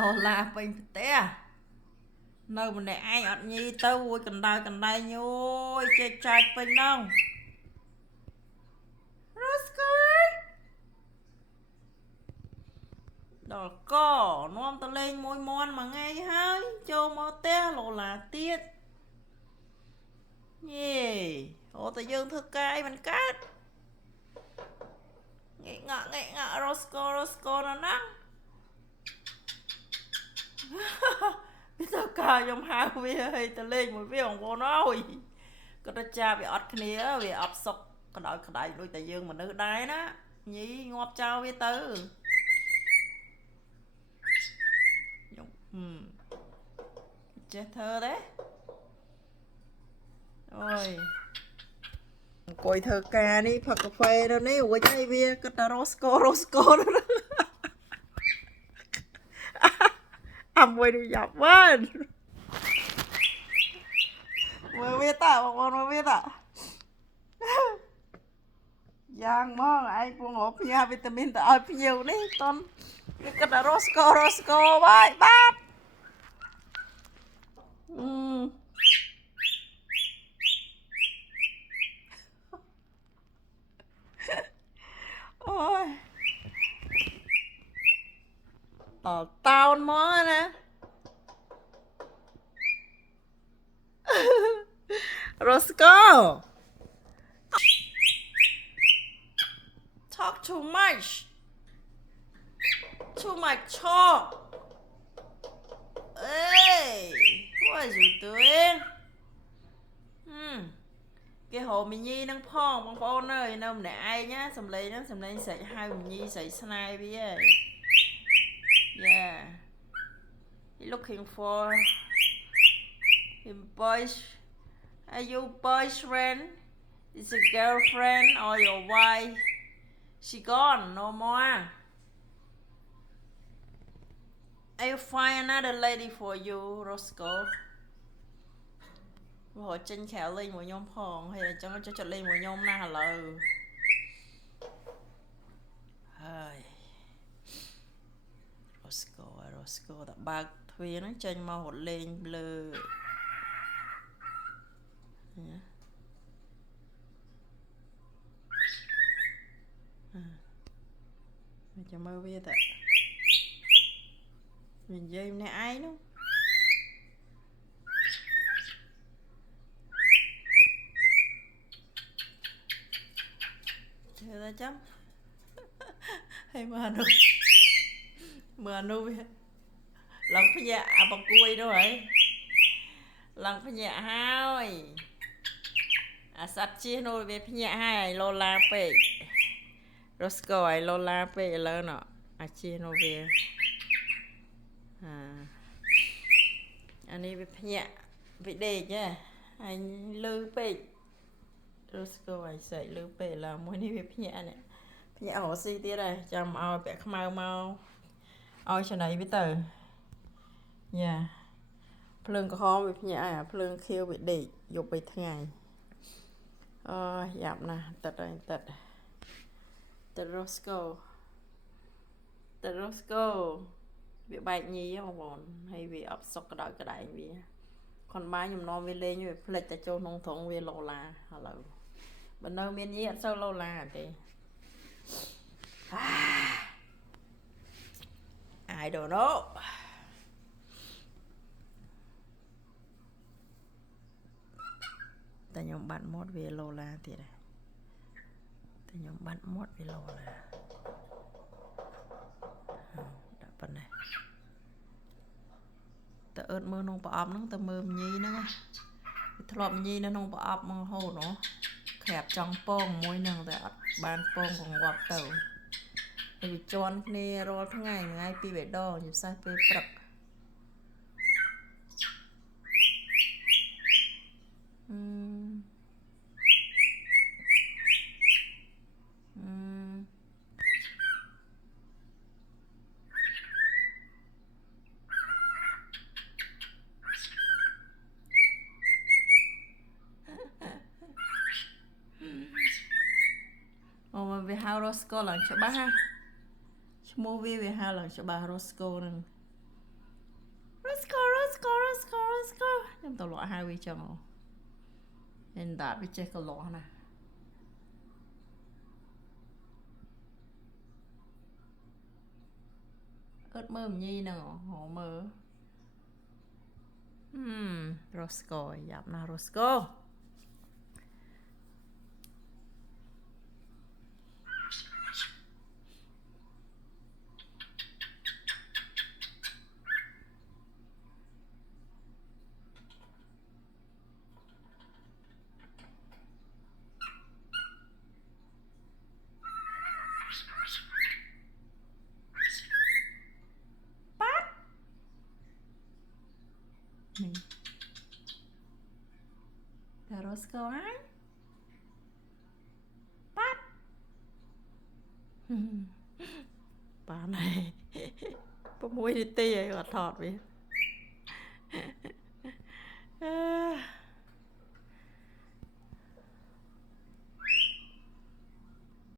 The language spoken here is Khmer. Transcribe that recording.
ឡូឡាពេញផ្ទះនៅម្នាក់ឯងអត់ញីទៅអួយកណ្ដៅញយចេកចាច់ពេញណងរ៉ូស្កូដល់កនាំទៅលេងមួយមន់មួយថ្ងៃហើយចូលមកផ្ទះឡូឡាទៀតយេអូតែយើងធ្វើការអីមិនកើតងាកងាករ៉ូស្កូនៅណាពីទៅការខ្ញុំហៅវាឲ្យទៅលេងមួយវាបងប្អូនអើយគាត់ទៅចាប់វាអត់គ្នាវាអត់សុកក្តៅដូចតែយើងមនុស្សដែរណាញីងាប់ចោលវាទៅខ្ញុំចេះធ្វើទេអូយអង្គុយធ្វើការនេះផឹកកាហ្វេទៅនេះរួចហើយវាគិតតែរ៉ូស្កូអាមួយនេះយ៉ាប់វិញមើលវាតើបងប្អូនមើលវាតើយ៉ាងមកឯងពងរកផ្ញើវីតាមីនទៅឲ្យភ្ញៀវនេះតន់វាគិតថារ៉ូស្កូបាយបាត់អូយដល់តោនមកណា Roscoe talk too much talk hey what are you doing គេហៅមីញីនឹងផងបងប្អូនអើយនៅម្នាក់ឯងណាសំឡេងហ្នឹងសំឡេងស្រេចហៅមីញីស្រេចស្នេហ៍វាឯង yeah he looking for him boys are you boyfriend is a girlfriend or your wife she gone no more I'll find another lady for you Roscoe បើចេញក្រៅលេងមួយខ្ញុំផងហើយអញ្ចឹងចុះលេងមួយខ្ញុំណាឥឡូវហើយ Roscoe តបើកទ្វារហ្នឹងចេញមករត់លេងលើចាំមើលវាតើវានិយាយម្នាក់ឯងនោះធ្វើតែចាំហើយមើលអានោះវាឡើងភ្ញាក់អាបង្គួយនោះហើយឡើងភ្ញាក់ហើយអាសត្វជិះនោះវាភ្ញាក់ហើយឡូឡាពេករ៉ូស្កូឲ្យឡូឡាពេកឥឡូវណោះអាជិះនោះវាអានេះវាភ្ញាក់វាដេកហ៎ហើយលឺពេករ៉ូស្កូឲ្យស្រែកលឺពេកឡើមួយនេះវាភ្ញាក់នេះភ្ញាក់រស់ស៊ីទៀតហើយចាំឲ្យពាក់ខ្មៅមកឲ្យច្នៃវាទៅយ៉ាភ្លើងក្រហមវាភ្ញាក់ហើយអាភ្លើងខៀវវាដេកយប់3ថ្ងៃអូយយ៉ាប់ណាស់ទឹកហើយទឹករ៉ូស្កូវាបែកញីហ៎បងប្អូនហើយវាអត់សុកក្តៅក្តែងវាខនបាយខ្ញុំនាំវាលេងវាផ្លិចតែចូលក្នុងត្រង់វាឡូឡាឥឡូវបើនៅមានញីអត់សូវឡូឡាទេI don't know តែខ្ញុំបាត់មាត់វាឡូឡាទៀតតែខ្ញុំបាត់មាត់វាឡូឡាដាក់ប៉ុណ្ណេះតើអឺតមើលក្នុងប្រអប់ហ្នឹងតើមើលញីហ្នឹងវាធ្លាប់ញីនៅក្នុងប្រអប់មកហូតហ៎ក្រាបចង់ពងមួយហ្នឹងតែអត់បានពងកង្វប់ទៅហើយវាជន់គ្នារាល់ថ្ងៃមួយថ្ងៃពីរបីដងជាពិសេសពេលព្រឹកវាហៅរ៉ូស្កូឡើងច្បាស់ហ่ะឈ្មោះវាហៅឡើងច្បាស់រ៉ូស្កូហ្នឹង ខ្ញុំតលក់ហៅវាចឹងឯងដាតវាចេះកលាស់ណាអត់មើលញីហ្នឹងហ៎មើលរស់ស្គរយ៉ាប់ណារស់ស្គរនេះតែរស់ស្គរហើយប៉ាត់បានហើយ6នាទីហើយគាត់ថតវា